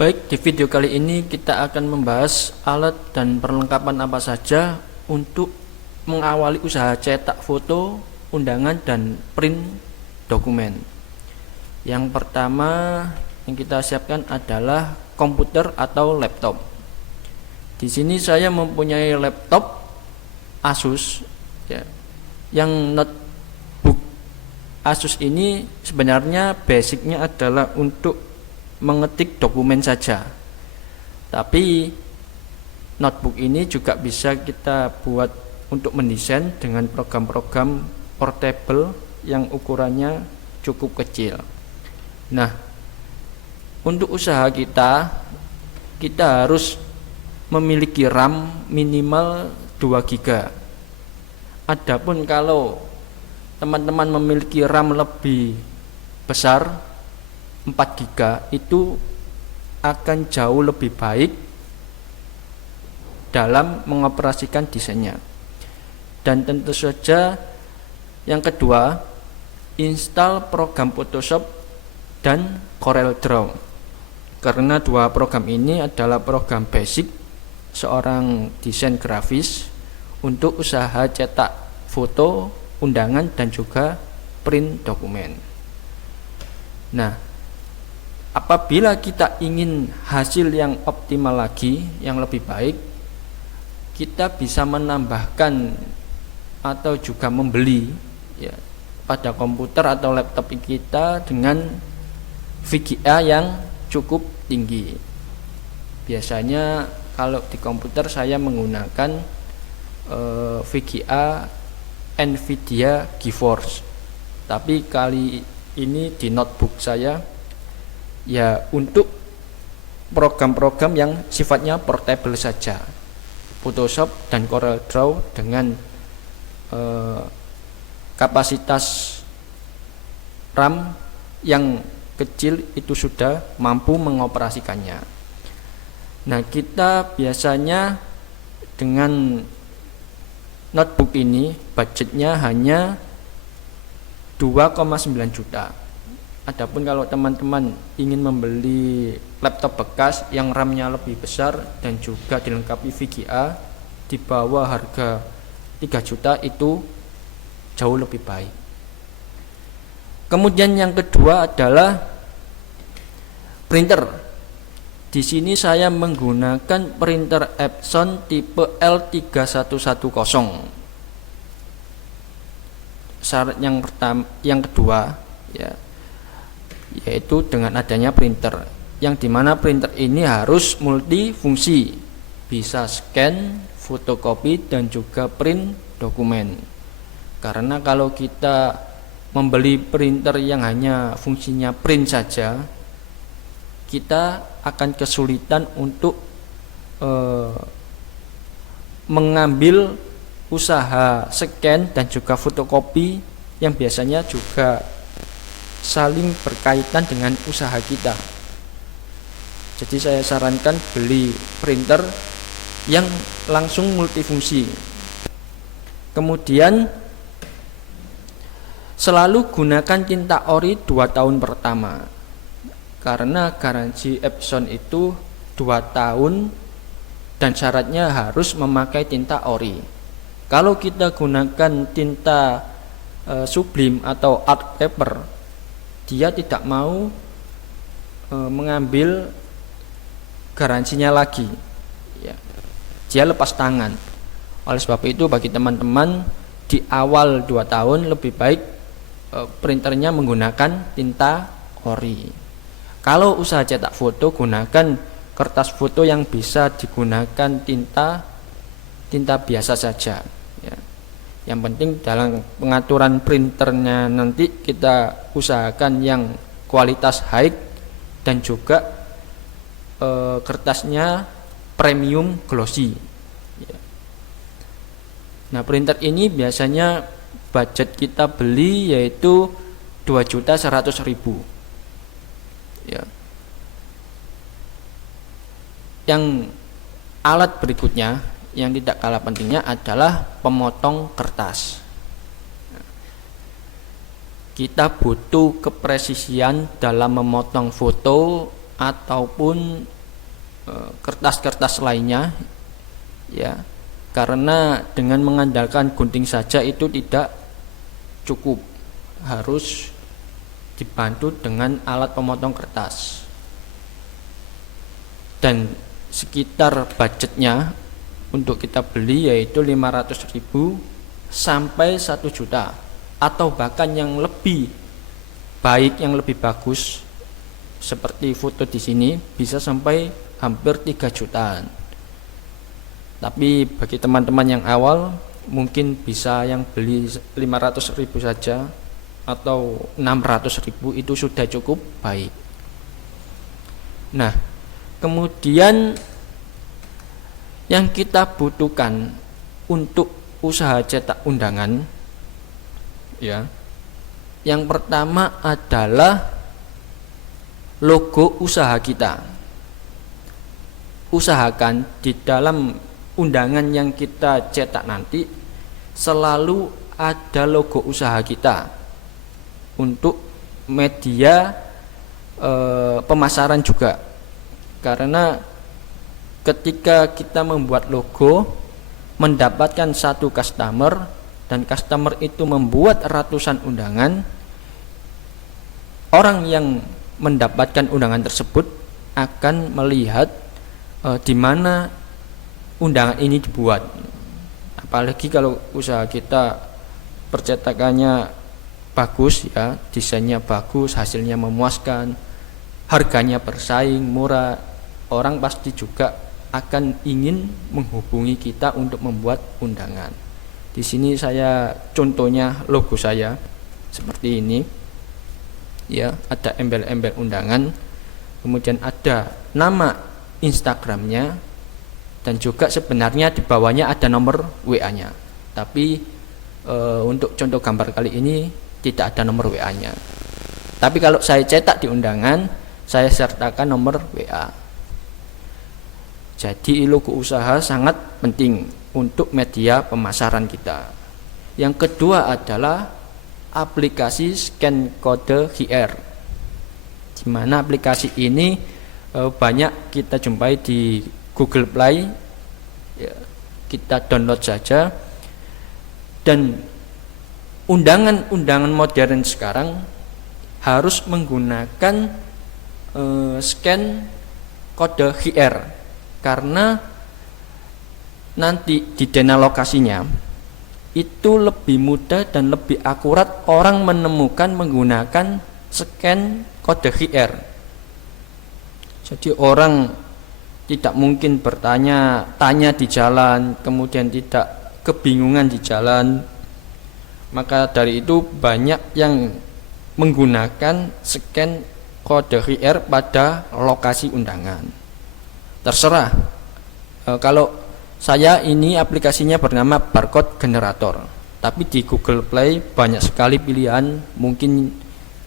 Baik, di video kali ini kita akan membahas alat dan perlengkapan apa saja untuk mengawali usaha cetak foto, undangan, dan print dokumen. Yang pertama yang kita siapkan adalah komputer atau laptop. Di sini saya mempunyai laptop Asus ya. Yang notebook Asus ini sebenarnya basicnya adalah untuk mengetik dokumen saja, tapi notebook ini juga bisa kita buat untuk mendesain dengan program-program portable yang ukurannya cukup kecil. Nah, untuk usaha kita harus memiliki RAM minimal 2 GB. Adapun kalau teman-teman memiliki RAM lebih besar 4 GB itu akan jauh lebih baik dalam mengoperasikan desainnya. Dan tentu saja yang kedua, install program Photoshop dan CorelDRAW, karena dua program ini adalah program basic seorang desain grafis untuk usaha cetak foto, undangan, dan juga print dokumen. Nah, apabila kita ingin hasil yang optimal lagi, yang lebih baik, kita bisa menambahkan atau juga membeli ya, pada komputer atau laptop kita dengan VGA yang cukup tinggi. Biasanya kalau di komputer saya menggunakan VGA Nvidia GeForce, tapi kali ini di notebook saya ya untuk program-program yang sifatnya portable saja, Photoshop dan CorelDRAW dengan kapasitas RAM yang kecil itu sudah mampu mengoperasikannya. Nah, kita biasanya dengan notebook ini budgetnya hanya 2,9 juta. Adapun kalau teman-teman ingin membeli laptop bekas yang RAM-nya lebih besar dan juga dilengkapi VGA di bawah harga 3 juta itu jauh lebih baik. Kemudian yang kedua adalah printer. Di sini saya menggunakan printer Epson tipe L3110. Syarat yang kedua ya, yaitu dengan adanya printer, yang dimana printer ini harus multifungsi, bisa scan, fotokopi, dan juga print dokumen. Karena kalau kita membeli printer yang hanya fungsinya print saja, kita akan kesulitan untuk mengambil usaha scan dan juga fotokopi yang biasanya juga saling berkaitan dengan usaha kita. Jadi saya sarankan beli printer yang langsung multifungsi. Kemudian selalu gunakan tinta ori 2 tahun pertama, karena garansi Epson itu 2 tahun dan syaratnya harus memakai tinta ori. Kalau kita gunakan tinta sublim atau art paper, dia tidak mau mengambil garansinya lagi ya. Dia lepas tangan. Oleh sebab itu bagi teman-teman di awal 2 tahun lebih baik printernya menggunakan tinta ori. Kalau usaha cetak foto, gunakan kertas foto yang bisa digunakan tinta biasa saja ya. Yang penting dalam pengaturan printernya nanti kita usahakan yang kualitas high dan juga kertasnya premium glossy ya. Nah, printer ini biasanya budget kita beli yaitu 2.100.000 ya. Yang alat berikutnya yang tidak kalah pentingnya adalah pemotong kertas. Kita butuh kepresisian dalam memotong foto ataupun kertas-kertas lainnya, ya, karena dengan mengandalkan gunting saja itu tidak cukup, harus dibantu dengan alat pemotong kertas. Dan sekitar budgetnya untuk kita beli yaitu 500.000 sampai 1 juta, atau bahkan yang lebih baik, yang lebih bagus seperti foto di sini bisa sampai hampir 3 jutaan. Tapi bagi teman-teman yang awal mungkin bisa yang beli 500.000 saja atau 600.000 itu sudah cukup baik. Nah, kemudian yang kita butuhkan untuk usaha cetak undangan, ya, yang pertama adalah logo usaha kita. Usahakan di dalam undangan yang kita cetak nanti selalu ada logo usaha kita untuk media pemasaran juga, karena ketika kita membuat logo, mendapatkan satu customer, dan customer itu membuat ratusan undangan, orang yang mendapatkan undangan tersebut akan melihat di mana undangan ini dibuat. Apalagi kalau usaha kita percetakannya bagus, ya, desainnya bagus, hasilnya memuaskan, harganya bersaing, murah, orang pasti juga akan ingin menghubungi kita untuk membuat undangan. Di sini saya contohnya logo saya seperti ini, ya, ada embel-embel undangan, kemudian ada nama Instagramnya, dan juga sebenarnya di bawahnya ada nomor WA-nya. Tapi untuk contoh gambar kali ini tidak ada nomor WA-nya. Tapi kalau saya cetak di undangan, saya sertakan nomor WA. Jadi logo usaha sangat penting untuk media pemasaran kita. Yang kedua adalah aplikasi scan kode QR, di mana aplikasi ini banyak kita jumpai di Google Play, ya, kita download saja. Dan undangan-undangan modern sekarang harus menggunakan scan kode QR, karena nanti di dana lokasinya itu lebih mudah dan lebih akurat orang menemukan menggunakan scan kode QR. Jadi orang tidak mungkin tanya di jalan, kemudian tidak kebingungan di jalan. Maka dari itu banyak yang menggunakan scan kode QR pada lokasi undangan. Terserah, kalau saya ini aplikasinya bernama barcode generator, tapi di Google Play banyak sekali pilihan. Mungkin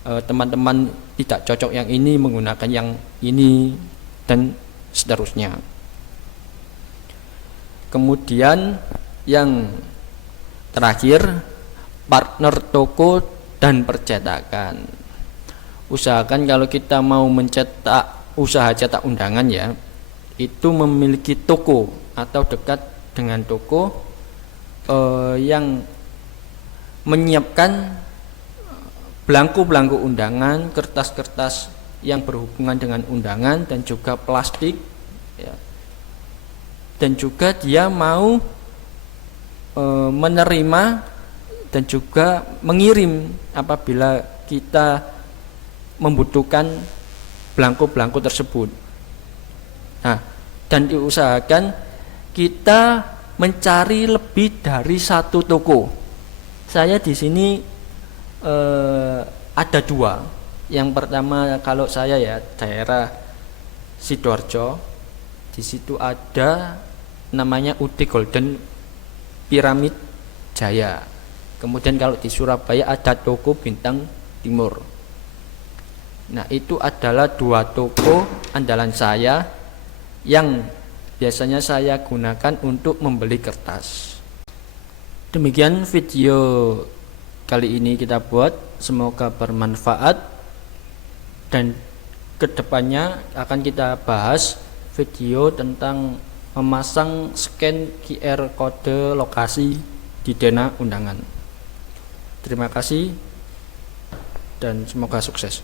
teman-teman tidak cocok yang ini, menggunakan yang ini, dan seterusnya. Kemudian yang terakhir, partner toko dan percetakan. Usahakan kalau kita mau mencetak usaha cetak undangan, ya, itu memiliki toko atau dekat dengan toko yang menyiapkan belangko-belangko undangan, kertas-kertas yang berhubungan dengan undangan, dan juga plastik, ya. Dan juga dia mau menerima dan juga mengirim apabila kita membutuhkan belangko-belangko tersebut. Nah, dan diusahakan kita mencari lebih dari satu toko. Saya di sini ada 2. Yang pertama, kalau saya, ya, daerah Sidoarjo, di situ ada namanya UD Golden Piramid Jaya. Kemudian kalau di Surabaya ada toko Bintang Timur. Nah, itu adalah 2 toko andalan saya yang biasanya saya gunakan untuk membeli kertas. Demikian video kali ini kita buat, semoga bermanfaat. Dan kedepannya akan kita bahas video tentang memasang scan QR kode lokasi di Dena Undangan. Terima kasih dan semoga sukses.